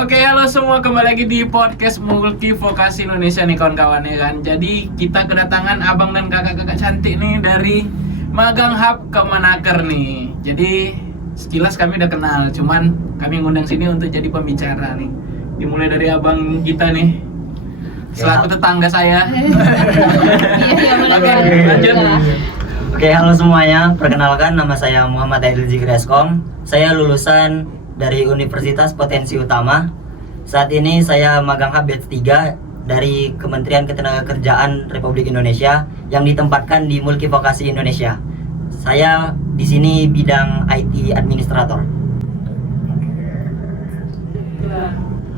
Oke, halo semua, kembali lagi di podcast Multivokasi Indonesia nih kawan-kawan ya kan. Jadi kita kedatangan abang dan kakak-kakak cantik nih dari Magang Hub Kemenaker nih. Jadi sekilas kami udah kenal, cuman kami ngundang sini untuk jadi pembicara nih. Dimulai dari abang kita nih, selaku tetangga saya. Oke, lanjut. Oke, halo semuanya. Perkenalkan, nama saya Muhammad Aidil Zikreskom. Saya lulusan dari Universitas Potensi Utama. Saat ini saya magang hub batch 3 dari Kementerian Ketenagakerjaan Republik Indonesia yang ditempatkan di Multivokasi Indonesia. Saya di sini bidang IT administrator.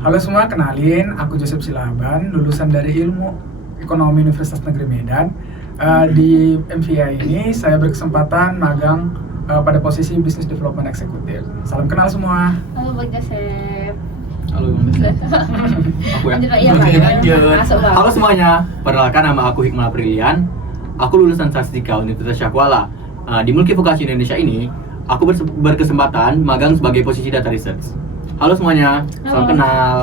Halo semua, kenalin, aku Joseph Silaban, lulusan dari Ilmu Ekonomi Universitas Negeri Medan. Di MVI ini saya berkesempatan magang pada posisi Business Development Executive. Salam kenal semua. Halo Bang Joseph. Halo Bang Joseph. Aku ya? Lanjut, iya, Oke, Bang. lanjut. Masuk, Bang. Halo semuanya, perkenalkan nama aku Hikmal Aprilian. Aku lulusan Sastika Universitas Syakwala. Di Multivokasi Indonesia ini, aku berkesempatan magang sebagai posisi data research. Halo semuanya, salam Halo. kenal.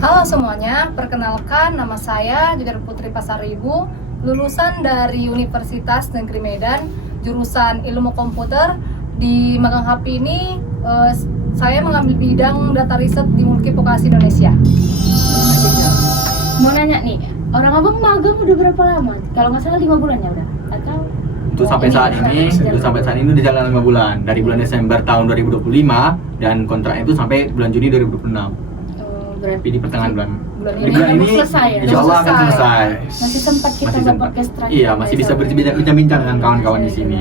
Halo semuanya, perkenalkan nama saya Juder Putri Pasaribu, lulusan dari Universitas Negeri Medan, jurusan Ilmu Komputer. Di Magang Hub ini saya mengambil bidang data riset di Multivokasi Indonesia. Mau nanya nih, orang abang magang udah berapa lama? Kalau nggak salah 5 bulan ya udah? Atau? Untuk sampai saat ini udah jalan 5 bulan. Dari bulan Desember tahun 2025 dan kontraknya itu sampai bulan Juni 2026. Berarti Tapi di pertengahan bulan. bulan Di ini bulan baru ini selesai ya? insya Allah akan selesai. Masih sempat kita Masih buat sempat. podcast terakhir. Iya, masih bisa berbincang-bincang dengan kawan-kawan di sini.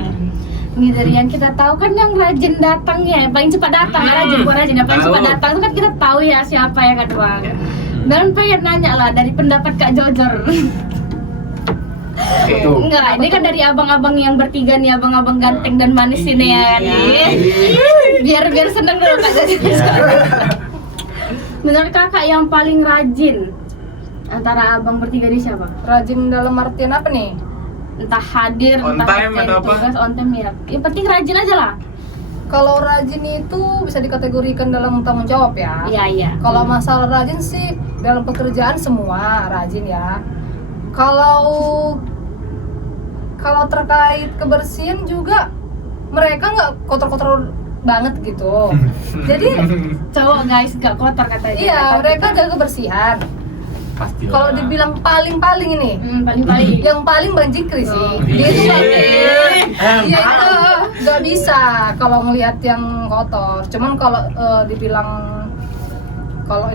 Ini dari yang kita tahu kan yang rajin datangnya, yang paling cepat datang, rajin yang paling cepat Tahu. datang itu kan kita tahu ya siapa ya kan Bang. Dan pengen nanya lah dari pendapat Kak Jojor. Itu. Enggak, ini kan dari abang-abang yang bertiga nih, abang-abang ganteng dan manis ini ya. Biar seneng dulu Kak Jojor. Menurut kakak yang paling rajin antara abang bertiga ini siapa? Rajin dalam artian apa nih? Entah hadir, On entah time kerjain atau apa? tugas on time ya. Yang penting rajin aja lah. Kalau rajin itu bisa dikategorikan dalam tanggung jawab ya. Iya. Kalau masalah rajin sih dalam pekerjaan semua rajin ya. Kalau terkait kebersihan juga mereka nggak kotor-kotor banget gitu. Jadi Cowok guys, gak kotor katanya. iya mereka jaga kebersihan. Pastilah. Kalau dibilang paling ini, paling-paling. yang paling Bang Jikri sih. Oh. Dia itu dia itu nggak bisa kalau ngelihat yang kotor. Cuman kalau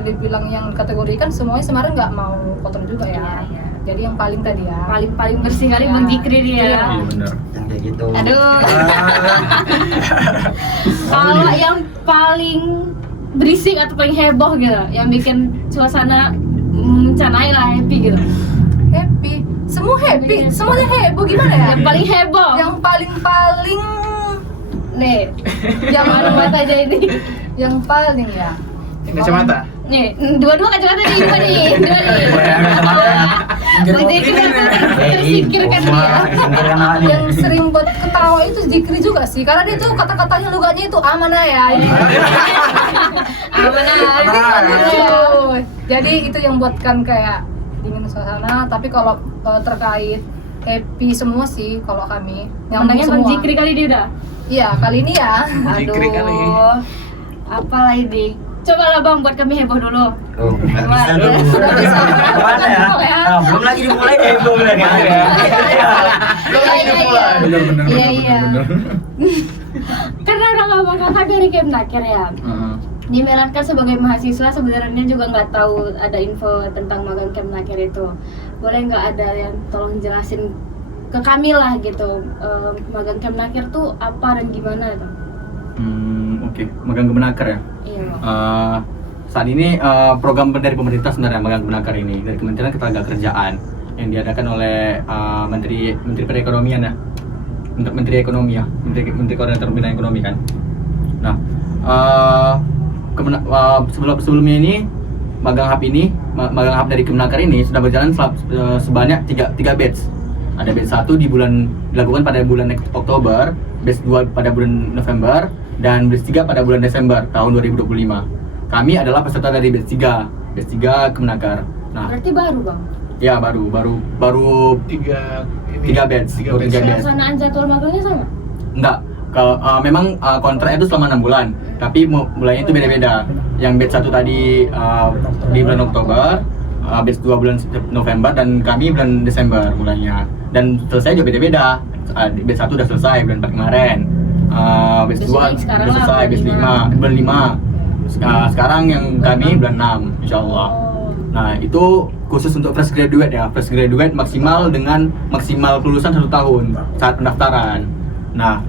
dibilang yang kategorikan semuanya sebenarnya nggak mau kotor juga ya. Iya. Jadi yang paling tadi ya. Paling bersih kali Iya. Bang Jikri dia. Iya benar. Yang kayak gitu. Aduh. Kalau yang paling berisik atau paling heboh gitu, yang bikin suasana mencanai lah, happy gitu. Happy, semua happy, semuanya heboh gimana ya? Yang paling heboh. Yang paling Nih, yang mana mata aja ini. yang paling ya. Ini kacamata. Nih, dua-dua kacamata nih, dua nih. Bang Jikri tersingkirkan dia. Yang sering buat ketawa itu Jikri juga sih, karena dia tuh kata-katanya luganya itu amanah ya. Aduh. Jadi itu yang buatkan kayak dingin suasana. Tapi kalau terkait happy semua sih kalau kami. Yang namanya Bang Jikri kali dia udah. Iya kali ini ya. Jikri kali. Apalah ini. Coba lah Bang buat kami heboh dulu. Oh, nggak bisa Wah, dulu. Nggak bisa. Gimana ya? Nah, belum lagi dimulai deh, belum lagi. Benar-benar. Iya. Karena orang abang kakak dari Kemnaker ya. Dimerankan sebagai mahasiswa sebenarnya juga nggak tahu ada info tentang magang Kemnaker itu. Boleh nggak ada yang tolong jelasin ke kami lah gitu, magang Kemnaker tuh apa dan gimana tuh? Oke, magang Kemenaker ya. Iya. Saat ini program dari pemerintah sebenarnya magang Kemenaker ini dari Kementerian Ketenagakerjaan yang diadakan oleh Menteri Perekonomian ya, untuk Menteri Ekonomi ya, Menteri Koordinator Bidang Ekonomi kan. Nah, sebelumnya ini magang hub dari Kemenaker ini sudah berjalan sebanyak 3 batch. Ada batch 1 dilakukan pada bulan Oktober, batch 2 pada bulan November, dan batch 3 pada bulan Desember tahun 2025. kami adalah peserta dari batch 3 Kemenakar. Nah, Berarti baru bang. ya baru tiga batch. Pelaksanaan jadwal magangnya sama? Enggak. Kalau memang kontraknya itu selama 6 bulan, tapi mulainya itu beda-beda. Yang batch 1 tadi di bulan Oktober, batch 2 bulan November, dan kami bulan Desember mulainya. Dan selesai juga beda-beda. Batch 1 udah selesai bulan 4 kemarin. Batch 2 sekarang udah selesai, batch 5 bulan 5. Sekarang yang kami bulan 6 insyaallah. Nah, itu khusus untuk fresh graduate ya. Fresh graduate maksimal kelulusan 1 tahun saat pendaftaran. Nah,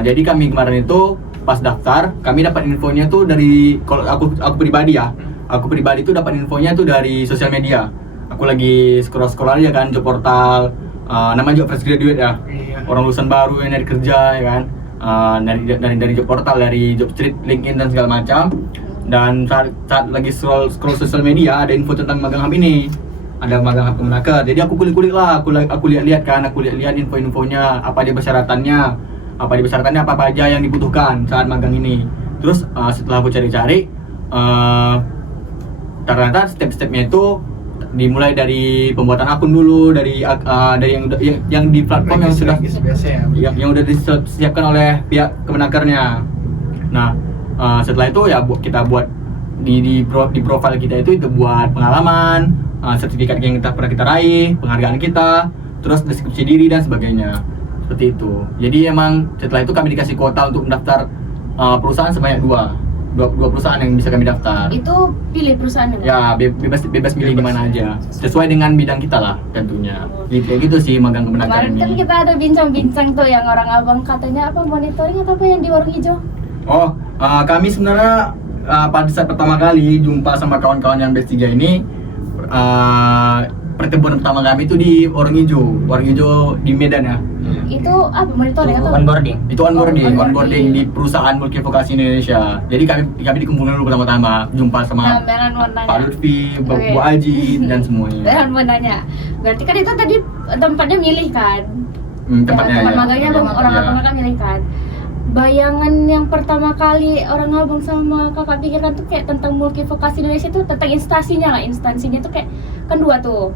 jadi kami kemarin itu pas daftar, kami dapat infonya tuh dari, kalau aku pribadi ya. Aku pribadi tuh dapat infonya tuh dari sosial media. Aku lagi scroll aja kan, job portal, namanya job fresh graduate ya. Orang lulusan baru yang nyari kerja ya kan. Dari job portal, dari job street, LinkedIn dan segala macam. Dan saat lagi scroll sosial media ada info tentang magang hub ini, ada magang hub Kemenakar. Jadi aku kulik lah, aku lihat info-infonya, apa persyaratannya apa aja yang dibutuhkan saat magang ini. Terus setelah aku cari-cari, ternyata step-stepnya itu dimulai dari pembuatan akun dulu, dari yang di platform yang udah disiapkan oleh pihak Kemenakernya. Nah, setelah itu ya kita buat di profile kita itu buat pengalaman, sertifikat yang pernah kita raih, penghargaan kita, terus deskripsi diri dan sebagainya, seperti itu. Jadi emang setelah itu kami dikasih kuota untuk mendaftar perusahaan sebanyak dua perusahaan yang bisa kami daftar. Itu pilih perusahaan Ya, bebas milih di mana aja, sesuai dengan bidang kita lah tentunya. Jadi kayak gitu sih magang Kemenakar Kemarin kan ini. kita ada bincang-bincang tuh yang orang abang katanya apa monitoring atau apa yang di warung hijau? Oh, kami sebenarnya pada saat pertama kali jumpa sama kawan-kawan yang batch 3 ini, pertemuan pertama kami itu di Warung Hijau di Medan ya. Itu apa monitoring atau? Onboarding. Itu onboarding di perusahaan Multivokasi Indonesia. Jadi kami dikumpulkan dulu pertama-tama, jumpa sama Beran mau Pak nanya. Lutfi, Bu Oke. Aji dan semuanya. Beran mau nanya. Berarti kan itu tadi tempatnya milih kan? Tempatnya Tempat ya. magangnya orang Ya. abang kan milih kan? Bayangan yang pertama kali orang abang sama kakak pikirkan tuh kayak tentang Multivokasi Indonesia tuh tentang instansinya tuh kayak kan 2 tuh.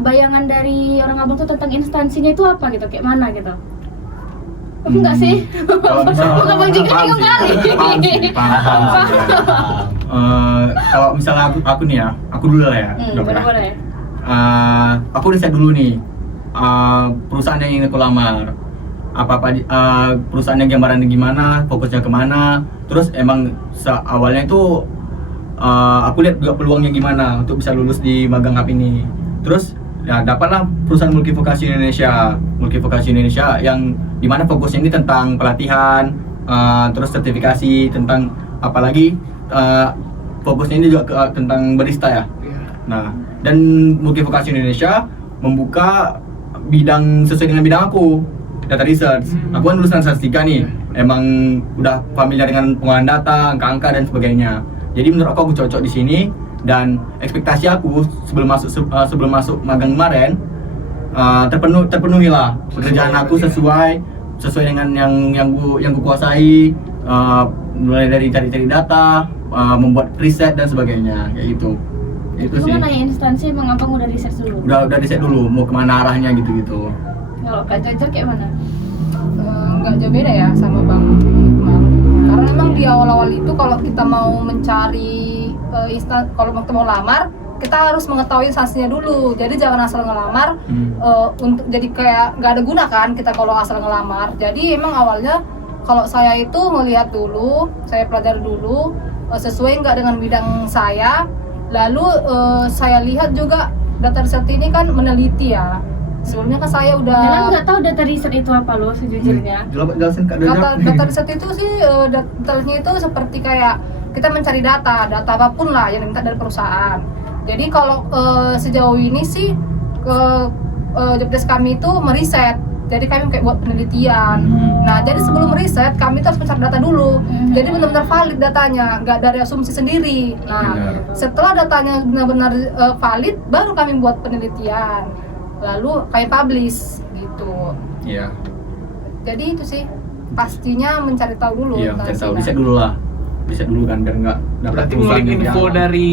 Bayangan dari orang abang tuh tentang instansinya itu apa gitu, kayak mana gitu? Enggak sih? Kalau misalnya Bukan Bang Jika paham bingung sih, kali. paham. Kalau misalnya aku nih ya, aku dulu lah ya. nggak pernah. Boleh. Aku udah set dulu nih perusahaan yang ingin aku lamar, perusahaannya gambarannya gimana, fokusnya kemana. Terus emang awalnya itu aku lihat juga peluangnya gimana untuk bisa lulus di magang hub ini. Terus ya dapatlah perusahaan Multivokasi Indonesia yang dimana fokusnya ini tentang pelatihan, terus sertifikasi tentang, apalagi fokusnya ini juga tentang barista ya. Nah, dan Multivokasi Indonesia membuka bidang sesuai dengan bidang aku, data research. Aku kan lulusan statistika nih, emang udah familiar dengan pengolahan data, angka-angka dan sebagainya. Jadi menurut aku cocok di sini, dan ekspektasi aku sebelum masuk magang kemarin terpenuhi lah. Pekerjaan aku sesuai dengan yang ku kuasai, mulai dari cari data, membuat riset dan sebagainya, kayak gitu. Itu Itu sih. kan nanya instansi, emang abang udah riset dulu? Udah riset dulu mau kemana arahnya gitu. Kalau Kak Jojo kayak mana? Nggak jauh beda ya sama Bang Iqbal. Karena memang di awal-awal itu kalau kita mau mencari kalau waktu mau lamar, kita harus mengetahui instansinya dulu. Jadi jangan asal ngelamar, untuk jadi kayak nggak ada guna kan kita kalau asal ngelamar. Jadi emang awalnya kalau saya itu melihat dulu, saya pelajari dulu sesuai nggak dengan bidang saya. Lalu saya lihat juga data riset ini kan meneliti ya. Sebelumnya kan saya udah Jangan nggak tahu data riset itu apa loh sejujurnya. Jelasin Kak Dojo. data riset itu sih detailnya itu seperti kayak kita mencari data apapun lah yang diminta dari perusahaan. Jadi kalau sejauh ini sih jobdesk kami itu meriset. Jadi kami kayak buat penelitian. Nah, jadi sebelum riset kami tuh harus mencari data dulu. Jadi benar-benar valid datanya, nggak dari asumsi sendiri. Nah, setelah datanya benar-benar valid, baru kami buat penelitian. Lalu kami publish gitu. Iya. Jadi itu sih pastinya mencari tahu dulu. Iya, tentang mencari tahu, Cina. riset dulu lah. riset dulu kan biar nggak dapat Berarti perusahaan ngulik yang info jalan. dari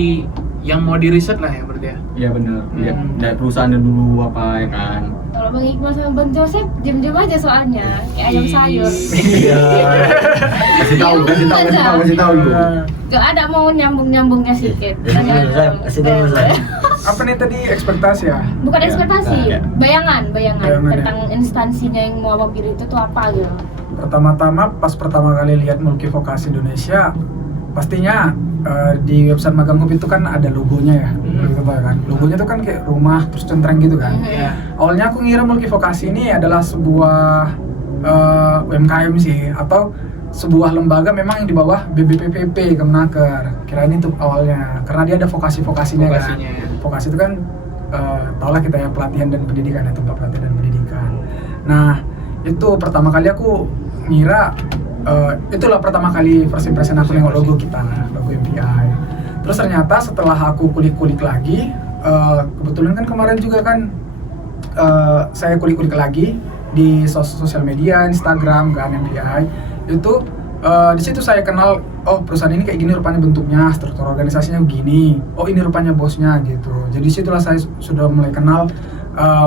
yang mau di riset lah ya berarti ya. Iya benar. Lihat dari perusahaannya dulu apa ya kan. Kalau Bang Iqbal sama Bang Joseph diem-diem aja soalnya kayak ayam sayur. Iya. Kasih tahu dulu. Gak ada mau nyambung-nyambungnya sedikit. Kasih dulu, Zat. Apa nih tadi ekspektasi ya? Bukan ekspektasi, Ya. bayangan Bayangan, ya. tentang instansinya yang mau Bapir itu tuh apa gitu. Pertama-tama pas pertama kali lihat Multivokasi Indonesia, pastinya di website Magang Hub itu kan ada logonya ya, gitu kan. Logonya tuh kan kayak rumah terus centreng gitu kan. Iya. Awalnya aku ngira Multivokasi ini adalah sebuah UMKM sih, atau sebuah lembaga memang yang di bawah BBPPP Kemenaker. Kirain itu awalnya, karena dia ada vokasi-vokasinya kan. Vokasinya, ya. Vokasi itu kan tau lah kita ya, pelatihan dan pendidikan ya, tempat pelatihan dan pendidikan. Nah itu pertama kali aku ngira itulah pertama kali first impression aku nengok logo kita, logo MPI. Terus ternyata setelah aku kulik-kulik lagi, kebetulan kan kemarin juga kan saya kulik-kulik lagi di sosial media, Instagram kan MPI itu. Di situ saya kenal, oh perusahaan ini kayak gini rupanya bentuknya, struktur organisasinya begini, oh ini rupanya bosnya gitu. Jadi situlah saya sudah mulai kenal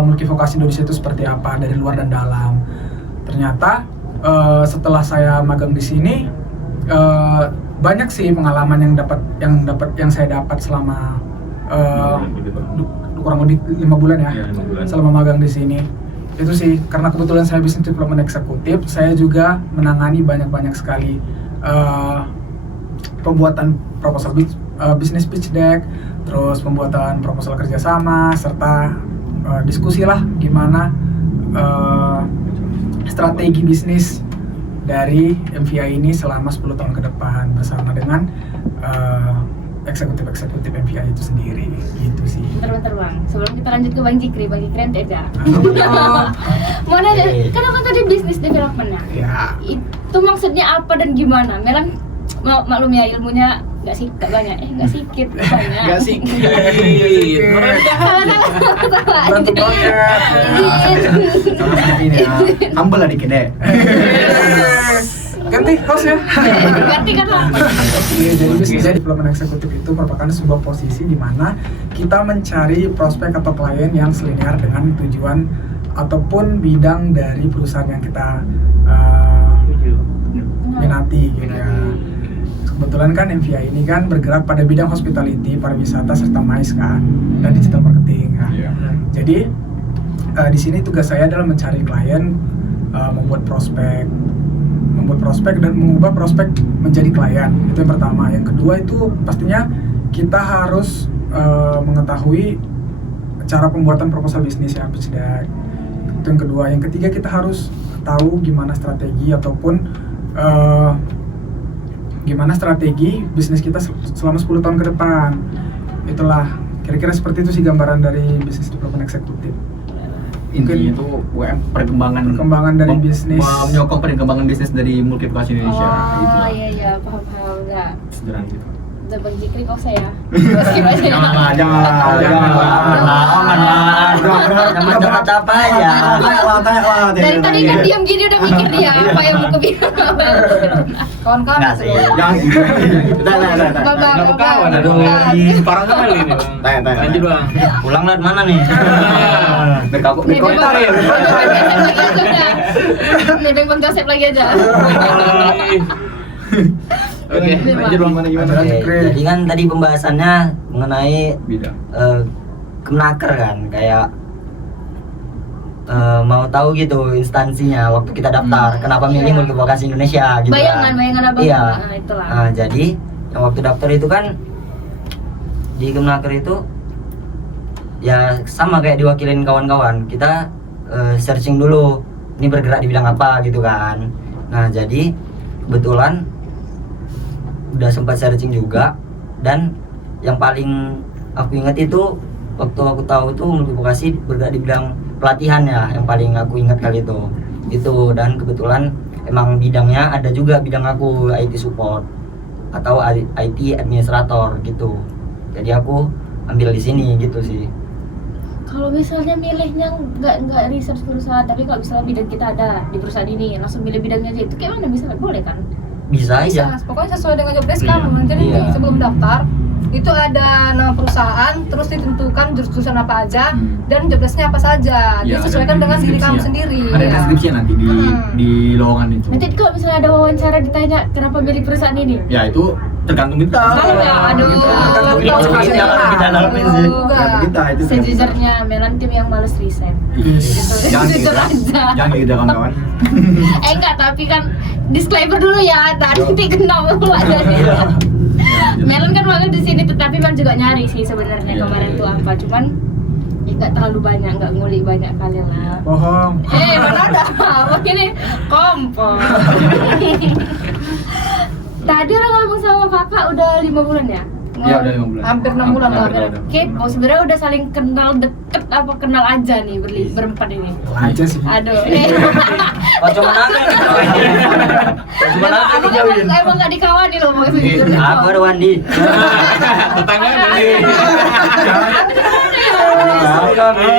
Multivokasi Indonesia itu seperti apa dari luar dan dalam. Ternyata setelah saya magang di sini banyak sih pengalaman yang saya dapat selama kurang lebih 5 bulan ya, selama magang di sini. Itu sih karena kebetulan saya business development eksekutif, saya juga menangani banyak sekali pembuatan proposal business pitch deck, terus pembuatan proposal kerjasama, serta diskusi lah gimana strategi bisnis dari MVI ini selama 10 tahun ke depan bersama dengan eksekutif MVI itu sendiri, gitu sih. Bentar Bang, sebelum kita lanjut ke Bang Jikri nanti aja. Mau nanya, kenapa tadi business development-nya? Ya. Itu maksudnya apa dan gimana? Melan maklum ya ilmunya nggak banyak, nggak sedikit banyak. Gak sih. Bantu banget. Sama seperti ini ya. Humble lah dikit deh. Ganti host ya. Ganti kan lah. Iya, jadi bisnis development eksekutif itu merupakan sebuah posisi di mana kita mencari prospek atau klien yang selinear dengan tujuan ataupun bidang dari perusahaan yang kita minati gitu ya. Kebetulan kan MVI ini kan bergerak pada bidang hospitality, pariwisata serta MICE kan, dan digital marketing. Nah, jadi di sini tugas saya adalah mencari klien, membuat prospek dan mengubah prospek menjadi klien. Itu yang pertama. Yang kedua itu pastinya kita harus mengetahui cara pembuatan proposal bisnis ya, pitch deck. Itu yang kedua. Yang ketiga kita harus tahu gimana strategi ataupun gimana strategi bisnis kita selama 10 tahun ke depan. Itulah kira-kira seperti itu sih gambaran dari bisnis development eksekutif. Intinya itu Perkembangan dari bisnis. menyokong perkembangan bisnis dari Multivokasi Indonesia. Oh iya paham ya. Sederhana gitu. Udah Bang Jikri kok saya. Skip aja. Jangan. Jangan apa ya. Dari tadi kan diam gini udah mikir dia apa yang mau kebilang. Kawan kami Nggak sih. Jangan gitu. Kenapa kawan? Aduh, parah kali ini Bang. Tanya. Lanjut Bang. Pulang lihat mana nih? Berkomentar ya. Nebeng Bang Joseph lagi aja. Oke, lanjut Bang. Gimana? Oke, jadi kan tadi pembahasannya mengenai Bidang. Kemenaker kan, kayak mau tahu gitu instansinya waktu kita daftar, kenapa milih Iya. Multivokasi Indonesia gitu kan. Bayangan abang. Iya. Nah, itulah. Nah, jadi yang waktu daftar itu kan di Kemenaker itu ya sama kayak diwakilin kawan-kawan, kita searching dulu ini bergerak di bidang apa gitu kan. Nah, jadi kebetulan udah sempat searching juga, dan yang paling aku ingat itu waktu aku tahu itu Multivokasi bergerak di bidang pelatihan ya, yang paling aku ingat kali itu. Dan kebetulan emang bidangnya ada juga bidang aku, IT support atau IT administrator gitu. Jadi aku ambil di sini gitu sih. Kalau misalnya milihnya nggak research perusahaan, tapi kalau misalnya bidang kita ada di perusahaan ini, langsung milih bidangnya aja, itu kayak mana bisa? Boleh kan? Bisa aja. Pokoknya sesuai dengan job desk Iya. kamu. Jadi Iya. sebelum daftar itu ada nama perusahaan, terus ditentukan jurusan apa aja dan job desk-nya apa saja. Iya, Disesuaikan ada dengan diri kamu deskripsinya. sendiri. Ada ya. deskripsi nanti di lowongan itu. Nanti kalau misalnya ada wawancara ditanya kenapa milih perusahaan ini, Ya itu tergantung kita. Tahu ya, aduh. Itu kita dalamin sih. Tergantung kita itu. Sejujurnya Melan tim yang males resign. Jangan gitu. Jujur aja. Jangan gitu kawan-kawan. Enggak, tapi kan disclaimer dulu ya, nanti kena pula jadi. Melon kan magang di sini, tetapi Melon juga nyari sih sebenarnya Iya, kemarin iya, tuh iya. apa, cuman ya nggak terlalu banyak, nggak ngulik banyak kali lah. Bohong. Mana ada apa ini kompor. Tadi orang ngomong sama kakak udah 5 bulan ya? Ya udah 5 bulan. Hampir 6 bulan lah. Hampir udah. Oke, sebenarnya udah saling kenal deket apa kenal aja nih berempat ini. Aja sih. Aduh, Oh, cuma nakan. Cuma nakan dijauhin. emang nggak dikawani loh maksudnya. Aku ada Wandi. Tetangga nih. Tahu kami.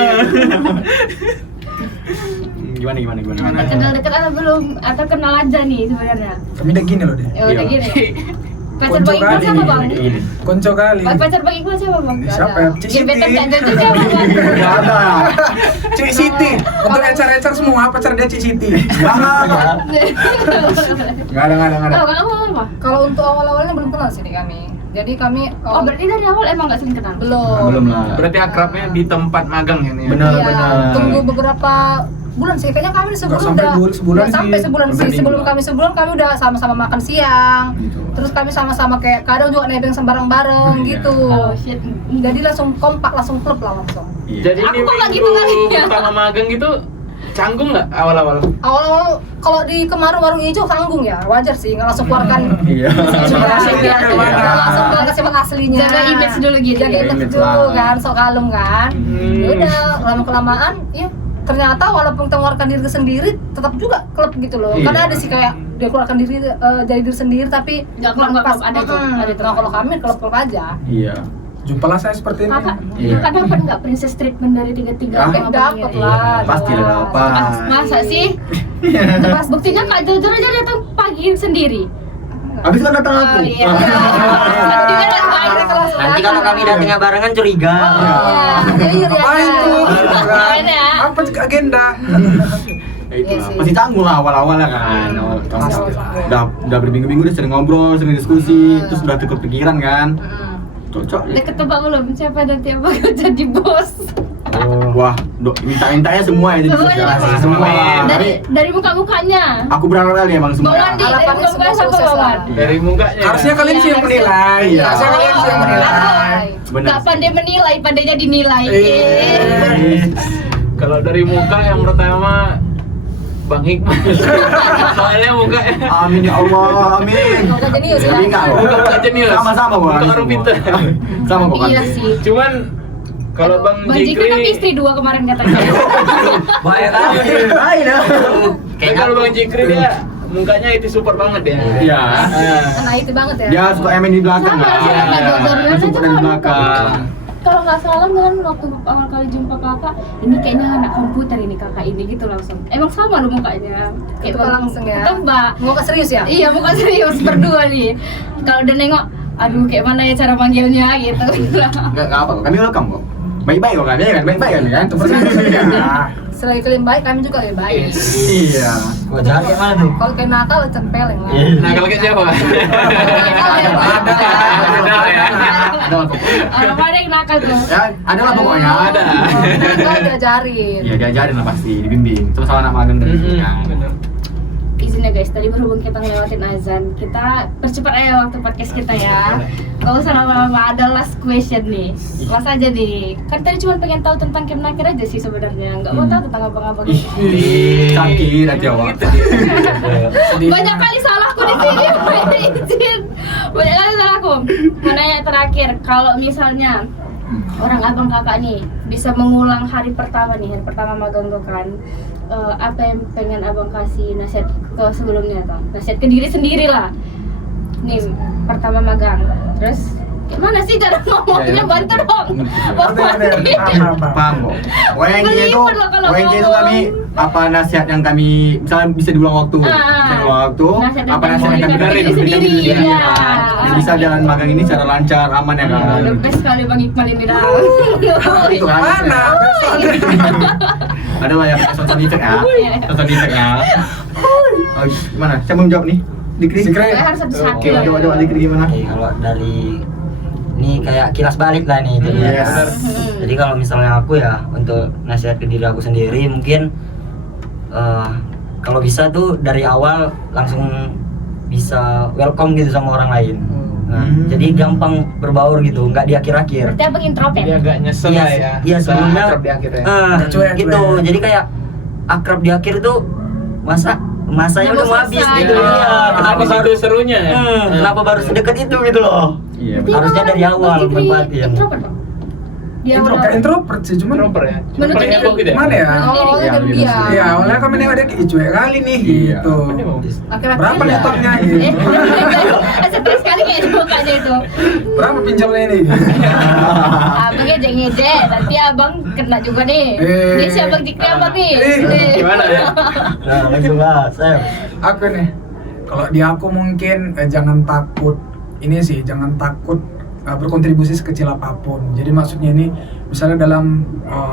Gimana? Kenal deket atau belum? Atau kenal aja nih sebenarnya? Kami udah gini loh deh. Ya udah Iya. gini. Pacar Konco Bang Iqbal kali. siapa Bang? Konco kali. Pacar Bang Iqbal siapa Bang? Siapa ya? Cik Gebetan Siti. Kak Jojo siapa Bang? Gak ada. Cik Siti. Untuk ecer-ecer semua pacar dia Cik Siti. Enggak ada. Oh, kamu apa? Kalau untuk awal-awalnya belum kenal sih kami. Jadi kami Oh, berarti dari awal emang nggak sering kenal? Belum lah. Berarti akrabnya di tempat magang ini. Benar. Iya, tunggu beberapa bulan sih. Kayaknya kami sebelum Nggak sampai udah sebulan nggak sampai sih. sebulan sih. Beberapa Sebelum minggu. kami udah sama-sama makan siang. Gitu. Terus kami sama-sama kayak kadang juga nebeng bareng-bareng Iya. gitu. Oh shit. Jadi langsung kompak, langsung klub lah langsung. Iya. Jadi Aku ini kok nggak minggu gitu kali ya? pertama magang itu canggung nggak awal-awal? Awal-awal kalau di kemarin warung hijau tanggung ya, wajar sih nggak langsung keluarkan Iya. Aslinya kemana? langsung ke sifat aslinya. Jaga image dulu gitu. Jaga ya? image Image dulu lah. kan, sok kalem kan. Hmm. Udah lama kelamaan, ya ternyata walaupun kita mengeluarkan diri sendiri, tetap juga klub gitu loh. Iya. Karena ada sih kayak dia keluarkan diri jadi diri sendiri tapi Nggak klub, nggak klub, ada tuh, ada tuh. Nah kalau kami klub aja. Iya. Jumpalah saya seperti ini. Kakak, Iya. kakak dapat nggak princess treatment dari tiga-tiga? Ah, Dapat lah. Pasti jelas. lah dapat. Masa sih? Buktinya Kak Jojo aja datang pagi sendiri. Habis kan datang aku. Oh, iya. Dia datang. Nanti kalau kami datangnya barengan curiga. Iya, jadi Ngapain tuh? Ngapain ya? Apa agenda? Ya itulah. Iya sih. Masih canggung lah awal-awal kan. Pasti. Udah berminggu-minggu udah sering ngobrol, sering diskusi, terus udah cukup pikiran kan. Cocok. Udah ketebak belum siapa nanti yang bakal jadi bos? Wah, minta-mintanya semua ya jadi Semuanya. sosialisasi semua. Dari muka-mukanya. Aku berharap kali emang semua. Bang Andi, dari Harapannya muka-mukanya semua siapa sukses Bang? lah. Dari mukanya. Harusnya kalian sih yang menilai. Iya. Harusnya kalian sih yang menilai. Benar. Gak pandai menilai, pandainya dinilai. Kalau dari muka yang pertama Bang Hikmat. Soalnya mukanya Amin ya Allah, amin. Semoga jenius ya. Jadi enggak. Muka jenius. Sama-sama gua. Muka orang pintar. Sama kok kan. Iya sih. Cuman kalau Bang Bang Jikri kan Jikri, istri 2 kemarin katanya. Bahaya kali. Lain ya. kayak kalau Bang Jikri dia mukanya itu support banget ya. Iya. Nah itu banget ya. Dia suka main di belakang Sama, kan. sama, Kak Jojo. Dia suka main di belakang. Kalau nggak salah kan waktu awal kali jumpa kakak, ini kayaknya anak komputer ini kakak ini gitu langsung. Emang sama lo mukanya. Ketebak langsung ya. Ketebak. Muka serius ya? Iya muka serius berdua nih. Kalau udah nengok, aduh kayak mana ya cara manggilnya gitu. Enggak apa kok. Kami welcome kok. Baik-baik kok kami kan, baik-baik kan kan. Selagi kalian baik, kami juga lebih baik. Iya. Kok jahat kayak mana tuh? Kalau kayak nakal, tempeleng lah. Nah kalau kayak siapa? Nakal ya, Pak. Ada ya. Ada lah pokoknya. Orang mana yang nakal tuh? Ya, ada lah pokoknya. Ada. Nakal diajarin. Iya, diajarin lah pasti, dibimbing. Sama-sama anak magang dari sini kan. Bener. Izin ya guys, tadi berhubung kita ngelewatin azan, kita percepat aja waktu podcast kita ya. Gak usah lama-lama, ada last question nih. Last aja nih. Kan tadi cuma pengen tahu tentang Kemnaker aja sih sebenarnya. Nggak mau tahu tentang abang-abang ini. Sakit aja Wak. Banyak kali salahku di sini. Izin. Banyak kali salahku. Mau nanya terakhir, kalau misalnya orang abang kakak nih bisa mengulang hari pertama nih, hari pertama magang tuh kan, apa yang pengen abang kasih nasihat ke sebelumnya tuh? Nasihat ke diri sendiri lah. Nih pertama magang, terus gimana sih cara ngomongnya? Bantu dong. Paham kok. WNG itu, Belibet lah kalau WNG itu ngomong. kami apa nasihat yang kami misalnya bisa diulang waktu. Ah. waktu Nasihat apa tentang nasihat yang diri dengerin sendiri, iya. Biar bisa jalan magang ini secara lancar, aman ya kan. The best sekali Bang Iqbal ini dah. Itu kan. Mana? Ada lah yang tonton dicek ya. Tonton dicek ya. Oh, gimana? Saya mau jawab nih. Dikri. Secret. Harus satu-satu. Oke, coba Dikri gimana? Oke, kalau dari ini kayak kilas balik lah nih jadi Yes. jadi kalau misalnya aku ya untuk nasihat ke diri aku sendiri mungkin kalau bisa tuh dari awal langsung bisa welcome gitu sama orang lain. Nah, jadi gampang berbaur gitu, nggak di akhir-akhir. Berarti abang introvert. Dia agak nyesel Iya, lah ya. iya, Setelah sebelumnya- akrab di akhirnya. Cuek, Gitu. cuek. Jadi kayak akrab di akhir tuh masanya udah mau habis selesai. gitu. Iya, kenapa Habis baru itu serunya ya? kenapa baru sedekat itu gitu loh. Iya. Berarti Harusnya abang dari awal Dikri manfaatin. introvert, Bang? Dia Kayak introvert sih, cuman Introvert ya? Cuma Menutup paling diri. heboh gitu ya? mana ya? Awal-awalnya Iya, diam lebih diam. mesra. Iya, awalnya kami nengok dia kayak cuek kali nih Iya. gitu. Ini mau. Akhir-akhir Berapa Iya. netoknya gitu? stres sekali kayak mukanya itu. Berapa pinjamnya ini? Abangnya jangan ngede, nanti abang kena juga nih. Ini si abang Dikri abang nih. Gimana ya? Nah, langsung lah, Sam. Aku nih, kalau di aku mungkin jangan takut ini sih, jangan takut berkontribusi sekecil apapun. Jadi maksudnya ini, misalnya dalam,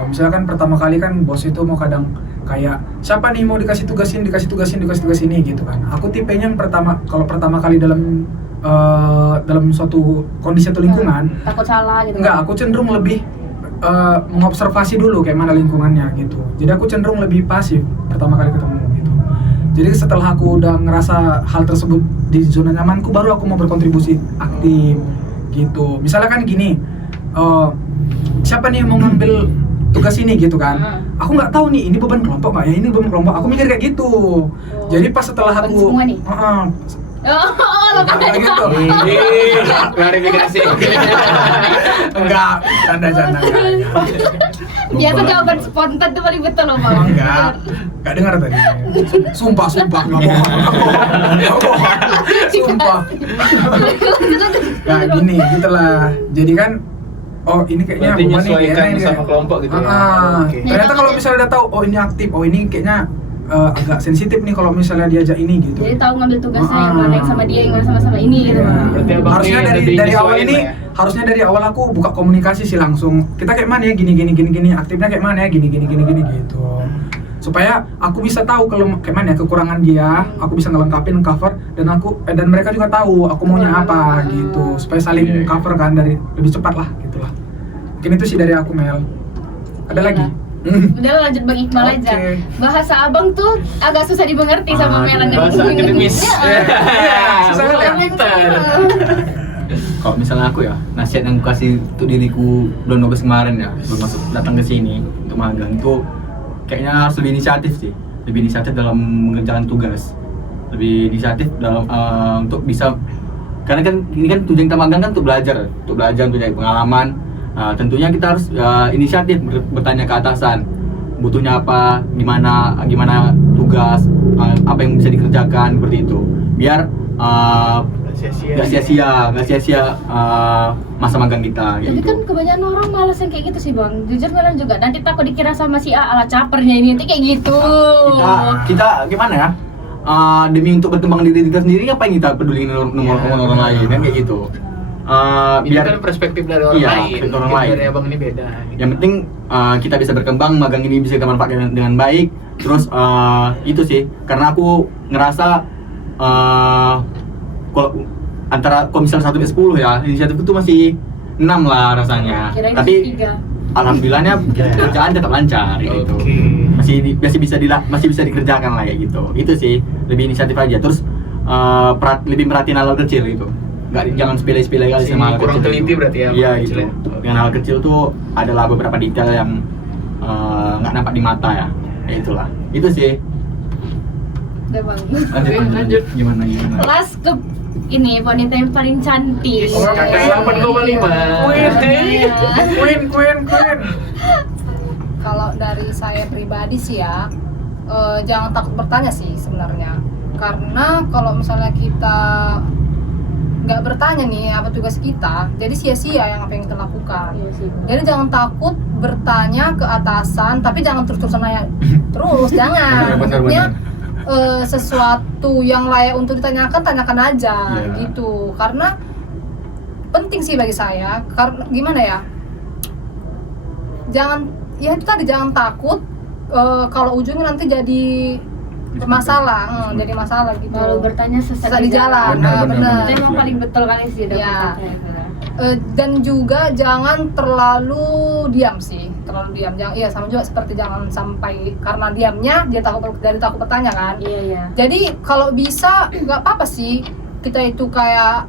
misalkan pertama kali kan bos itu mau kadang kayak siapa nih mau dikasih tugas ini gitu kan. Aku tipenya yang kalau pertama kali dalam suatu kondisi atau lingkungan, Takut salah gitu. enggak, aku cenderung lebih mengobservasi dulu kayak mana lingkungannya gitu. Jadi aku cenderung lebih pasif pertama kali ketemu gitu. Jadi setelah aku udah ngerasa hal tersebut di zona nyamanku, baru aku mau berkontribusi aktif gitu. Misalnya kan gini, siapa nih yang mau ngambil tugas ini gitu kan? Aku nggak tahu nih ini beban kelompok nggak ya, ini beban kelompok. Aku mikir kayak gitu. Jadi pas setelah Bagi aku semua nih? Oh, lo kan kayak gitu. Ih, klarifikasi. Enggak, canda-canda. biasa jawaban spontan tuh paling betul loh bang. Enggak dengar tadi. Sumpah nggak bohong. Sumpah. Nah gini, gitulah. Jadi kan, oh ini kayaknya Berarti beban nih, menyesuaikan kayaknya ini sama kayak- kelompok gitu ya? Oke. Ternyata kalau misalnya udah tahu, oh ini aktif, oh ini kayaknya agak sensitif nih kalau misalnya diajak ini gitu. Jadi tahu ngambil tugasnya yang mana yang sama dia, yang mana sama ini gitu. Iya. Berarti abang Harusnya ini dari lebih awal nyesuaiin ini, lah ya? harusnya dari awal aku buka komunikasi sih langsung. Kita kayak mana ya, gini, aktifnya kayak mana ya, gini gitu. Supaya aku bisa tahu kalau kayak mana ya kekurangan dia, aku bisa ngelengkapin, cover, dan mereka juga tahu aku maunya apa gitu. Supaya saling cover kan dari lebih cepat lah gitulah. Mungkin itu sih dari aku, Mel. Ada lagi? Udah lah, lanjut Bang Iqbal aja. Oke. Bahasa abang tuh agak susah dimengerti sama Melan. Bahasa akademis. susah kali ya? Pintar. Kalau misalnya aku ya, nasihat yang aku kasih untuk diriku bulan 12 kemarin ya, belum masuk datang ke sini untuk magang itu kayaknya harus lebih inisiatif sih, lebih inisiatif dalam mengerjakan tugas, lebih inisiatif dalam untuk bisa, karena kan ini kan tujuan kita magang kan untuk belajar, untuk cari pengalaman. Tentunya kita harus inisiatif bertanya ke atasan, butuhnya apa, gimana tugas, apa yang bisa dikerjakan seperti itu, biar nggak sia-sia masa magang kita Tapi gitu. kan kebanyakan orang malas yang kayak gitu sih bang. Jujur Melan juga. Nanti takut dikira sama si A ala capernya ini nanti kayak gitu. Kita gimana ya? Demi untuk berkembang diri kita sendiri, ngapain kita peduli nomor orang lain kan kayak gitu. Itu Biar kan perspektif dari orang Iya, lain. perspektif orang Mungkin lain. dari abang ini beda. yang penting kita bisa berkembang, magang ini bisa kita manfaatkan dengan baik. Terus itu sih, karena aku ngerasa kalau antara komisal 1 sampai 10 ya, inisiatif itu masih 6 lah rasanya. Kirain Tapi 3. alhamdulillahnya kerjaan tetap lancar gitu. Oke. Masih bisa dikerjakan lah kayak gitu. Itu sih, lebih inisiatif aja. Terus lebih merhatiin hal kecil gitu. Jangan sepele-sepele kali sama hal kecil. Kurang teliti berarti ya, Iya hal gitu. kecil ya. Dengan hal kecil tuh adalah beberapa detail yang nggak nampak di mata ya. Ya itulah. Itu sih. Udah bang. Lanjut. Gimana? Last ke ini wanita yang paling cantik. Oh, kakak 8,5. Queen. Kalau dari saya pribadi sih ya, jangan takut bertanya sih sebenarnya. Karena kalau misalnya kita nggak bertanya nih apa tugas kita, jadi sia-sia yang apa yang kita lakukan. Iya sih. Jadi jangan takut bertanya ke atasan, tapi jangan terus-terusan nanya terus, jangan. Benar, Maksudnya sesuatu yang layak untuk ditanyakan, tanyakan aja Iya. gitu. Karena penting sih bagi saya. Karena gimana ya? Jangan, ya itu tadi, jangan takut kalau ujungnya nanti jadi masalah, jadi masalah gitu. Lalu bertanya sesat Sesat di jalan. Benar, benar. Itu emang paling betul kali sih Iya. dapetnya. Dan juga jangan terlalu diam sih, terlalu diam. Jangan, iya sama juga seperti jangan sampai karena diamnya dia takut bertanya kan. Iya. Jadi kalau bisa nggak apa-apa sih kita itu kayak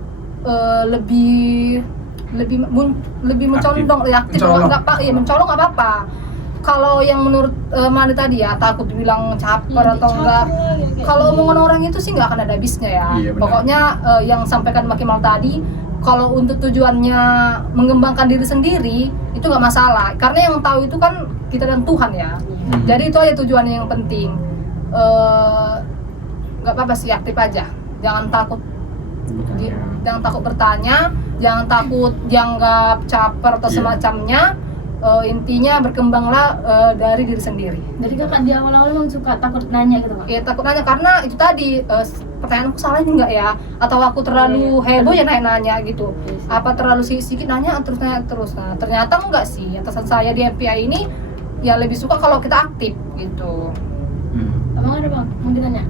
lebih mencolong, aktif, Mencolok. nggak apa, iya mencolong nggak apa-apa. Kalau yang menurut Mani tadi ya takut dibilang caper atau enggak, kalau omongan orang itu sih nggak akan ada habisnya ya. Iya, benar. Pokoknya yang sampaikan Mbak Kemal tadi, kalau untuk tujuannya mengembangkan diri sendiri itu nggak masalah, karena yang tahu itu kan kita dan Tuhan ya. Jadi itu aja tujuannya yang penting. Nggak apa-apa sih, aktif aja, jangan takut bertanya, jangan takut dianggap caper atau Iya. semacamnya. Intinya berkembanglah dari diri sendiri. Jadi kakak di awal-awal emang suka takut nanya gitu Kak? Ya takut nanya karena itu tadi pertanyaanku salah ini enggak ya, atau aku terlalu heboh ya nanya gitu, apa terlalu sedikit nanya terus. Nah ternyata enggak sih, atasan saya di MPI ini ya lebih suka kalau kita aktif gitu. Abang ada bang, mau ditanya?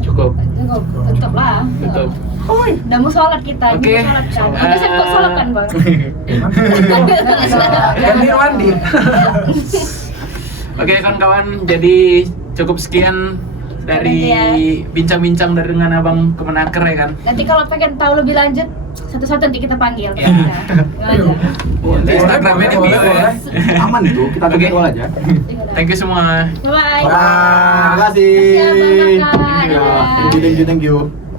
Cukup. Cukup, tutup lah. Tutup. Udah mau sholat kita, Oke. sholat kan. Udah sempat sholat kan bang? Ganti mandi. Oke kawan-kawan, jadi cukup sekian dari bincang-bincang dengan Abang Kemenaker ya kan. Nanti kalau pengen tahu lebih lanjut, satu-satu nanti kita panggil. Ya. Ngajar. Di Instagramnya di bio ya. Aman itu, kita Oke. jadwal aja. Thank you semua. Bye-bye. Terima kasih. Terima kasih, Abang Kakak. Thank you. Dadah. Thank you.